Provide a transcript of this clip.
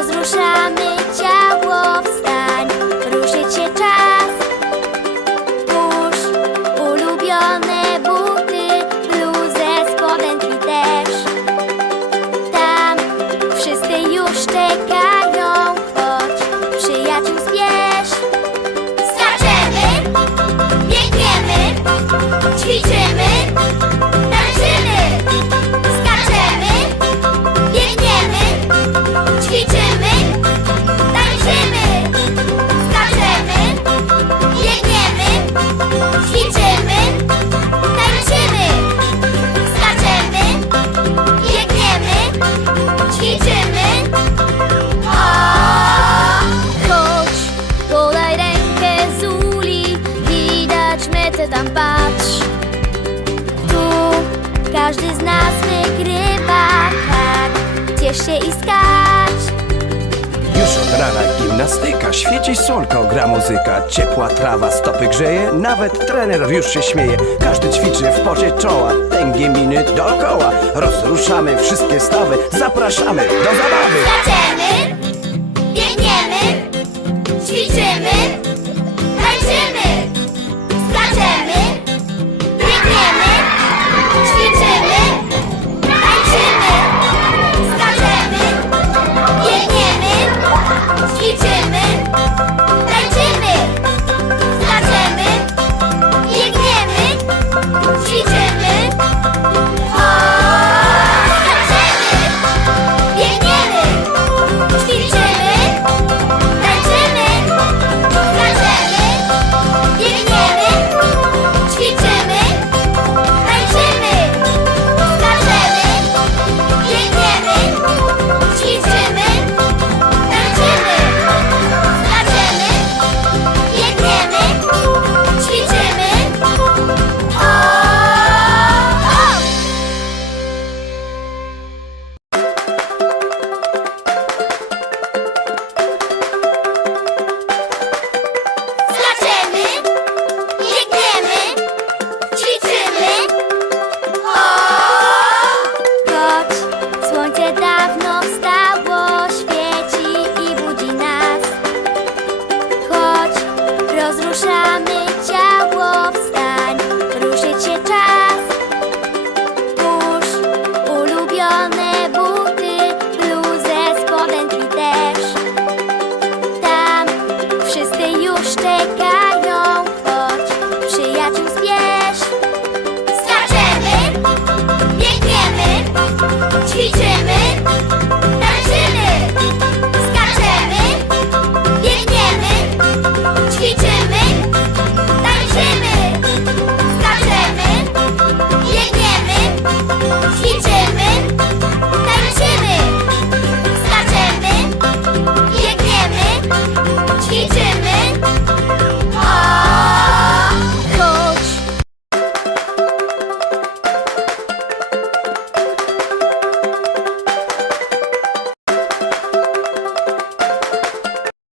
Rozruszamy ciało, wstań, ruszyć się czas. Włóż ulubione buty, bluzę, spodenki też. Tam wszyscy już czekają. jesteśmy, ty tam patrz. Tu każdy z nas wygrywa Tak, ciesz się i skacz. Już od rana gimnastyka, świeci solko, gra muzyka Ciepła trawa, stopy grzeje, nawet trener już się śmieje. Każdy ćwiczy w pocie czoła, tęgie miny dookoła. Rozruszamy wszystkie stawy, zapraszamy do zabawy. Skaczemy! Rozruszamy ciało, wstań,